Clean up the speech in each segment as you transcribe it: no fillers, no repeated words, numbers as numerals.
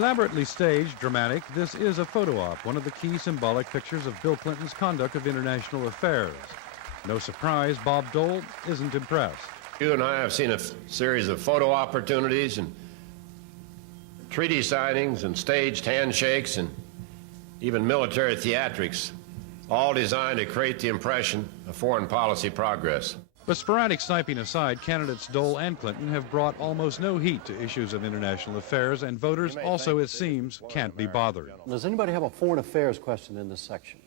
Elaborately staged, dramatic, this is a photo op, one of the key symbolic pictures of Bill Clinton's conduct of international affairs. No surprise, Bob Dole isn't impressed. You and I have seen a series of photo opportunities and treaty signings and staged handshakes and even military theatrics, all designed to create the impression of foreign policy progress. But sporadic sniping aside, candidates Dole and Clinton have brought almost no heat to issues of international affairs, and voters also, it seems, can't be bothered. Does anybody have a foreign affairs question in this section?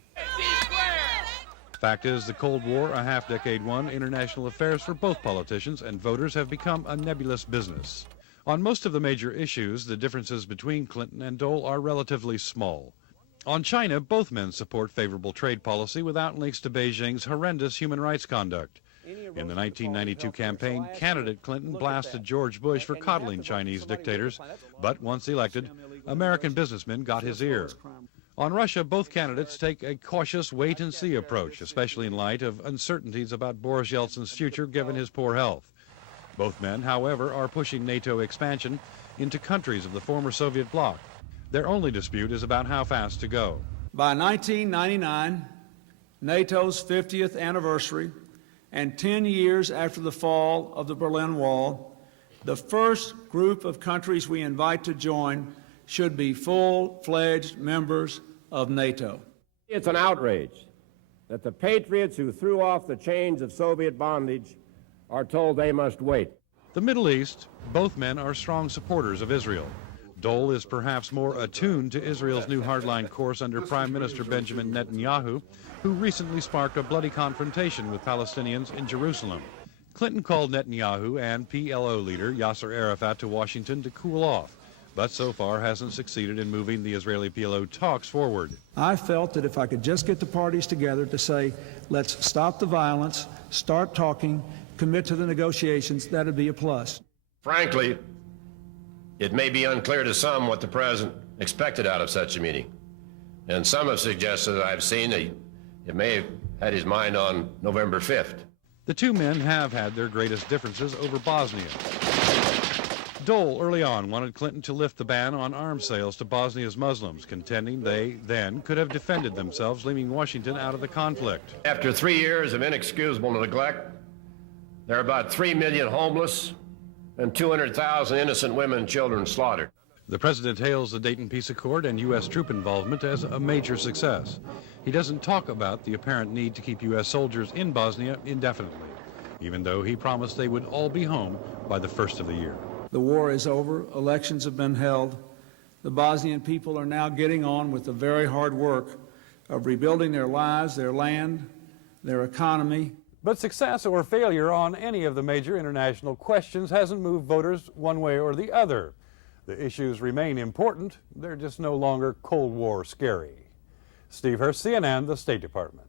Fact is, the Cold War, a half-decade one, international affairs for both politicians and voters have become a nebulous business. On most of the major issues, the differences between Clinton and Dole are relatively small. On China, both men support favorable trade policy without links to Beijing's horrendous human rights conduct. In the 1992 campaign, candidate Clinton blasted George Bush for coddling Chinese dictators, but once elected, American businessmen got his ear. On Russia, both candidates take a cautious wait-and-see approach, especially in light of uncertainties about Boris Yeltsin's future given his poor health. Both men, however, are pushing NATO expansion into countries of the former Soviet bloc. Their only dispute is about how fast to go. By 1999, NATO's 50th anniversary, and 10 years after the fall of the Berlin Wall, the first group of countries we invite to join should be full-fledged members of NATO. It's an outrage that the patriots who threw off the chains of Soviet bondage are told they must wait. The Middle East, both men are strong supporters of Israel. Dole is perhaps more attuned to Israel's new hardline course under Prime Minister Benjamin Netanyahu, who recently sparked a bloody confrontation with Palestinians in Jerusalem. Clinton called Netanyahu and PLO leader Yasser Arafat to Washington to cool off, but so far hasn't succeeded in moving the Israeli-PLO talks forward. I felt that if I could just get the parties together to say, let's stop the violence, start talking, commit to the negotiations, that'd be a plus. Frankly, it may be unclear to some what the president expected out of such a meeting. And some have suggested that I've seen that it may have had his mind on November 5th. The two men have had their greatest differences over Bosnia. Dole early on wanted Clinton to lift the ban on arms sales to Bosnia's Muslims, contending they then could have defended themselves, leaving Washington out of the conflict. After 3 years of inexcusable neglect, there are about 3 million homeless and 200,000 innocent women and children slaughtered. The president hails the Dayton Peace Accord and U.S. troop involvement as a major success. He doesn't talk about the apparent need to keep U.S. soldiers in Bosnia indefinitely, even though he promised they would all be home by the first of the year. The war is over, elections have been held. The Bosnian people are now getting on with the very hard work of rebuilding their lives, their land, their economy. But success or failure on any of the major international questions hasn't moved voters one way or the other. The issues remain important. They're just no longer Cold War scary. Steve Hurst, CNN, the State Department.